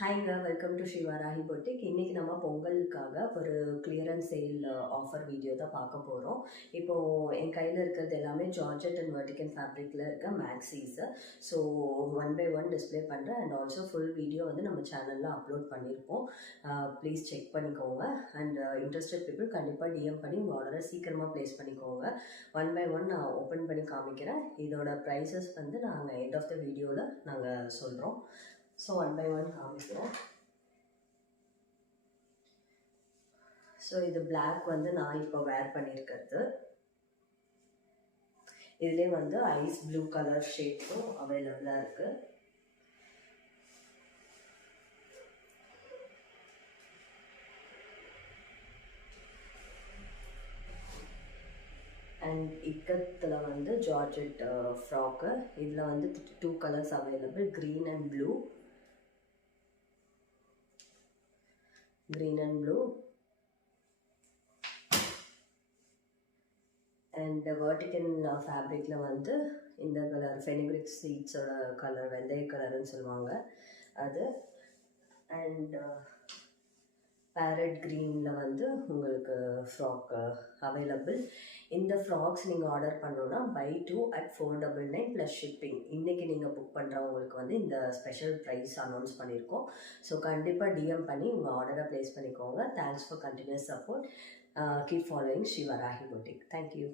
ஹாய்ங்க, welcome to Sri Varahi boutique. இன்றைக்கி நம்ம பொங்கலுக்காக ஒரு கிளியரன்ஸ் சேல் ஆஃபர் வீடியோ தான் பார்க்க போகிறோம். இப்போது என் கையில் இருக்கிறது எல்லாமே ஜார்ஜெட் அண்ட் வெர்டிகன் ஃபேப்ரிக்கில் இருக்க maxis. So one by one display பண்ணுறேன் அண்ட் ஆல்சோ ஃபுல் வீடியோ வந்து நம்ம சேனலில் அப்லோட் பண்ணியிருப்போம். ப்ளீஸ் செக் பண்ணிக்கோங்க அண்ட் இன்ட்ரெஸ்டட் பீப்புள் கண்டிப்பாக டிஎம் பண்ணி உங்கள் ஆர்டரை சீக்கிரமாக ப்ளேஸ் பண்ணிக்கோங்க. ஒன் பை ஒன் நான் ஓப்பன் பண்ணி காமிக்கிறேன். இதோட ப்ரைஸஸ் வந்து நாங்கள் எண்ட் ஆஃப் த வீடியோவில் நாங்கள் சொல்கிறோம். ஸோ ஒன் பை ஒன் காமிக்கிறேன். ஸோ இது பிளாக் வந்து நான் இப்போ வேர் பண்ணியிருக்கிறது. இதுலேயே வந்து ஐஸ் ப்ளூ கலர் ஷேட்டும் அவைலபிளாக இருக்குது. அண்ட் இக்கத்தில் வந்து ஜார்ஜெட் ஃப்ராக்கு. இதில் வந்து 2 colours available, green and blue. green and blue and vertical fabricல வந்து இந்த கலர் ஃபெனிக்ரிக் சீட்ஸோட கலர் வெந்தய கலர்னு சொல்லுவாங்க அது. அண்ட் பேரட் க்ரீனில் வந்து உங்களுக்கு ஃப்ராக் அவைலபிள். இந்த ஃப்ராக்ஸ் நீங்கள் ஆர்டர் பண்ணோன்னா பை 2 at 499 ப்ளஸ் ஷிப்பிங். இன்றைக்கி நீங்கள் புக் பண்ணுறவங்களுக்கு வந்து இந்த ஸ்பெஷல் ப்ரைஸ் அனௌன்ஸ் பண்ணியிருக்கோம். ஸோ கண்டிப்பாக டிஎம் பண்ணி உங்கள் ஆர்டரை ப்ளேஸ் பண்ணிக்கோங்க. Thanks for continuous support. Keep following Shri Varahi boutique. Thank you.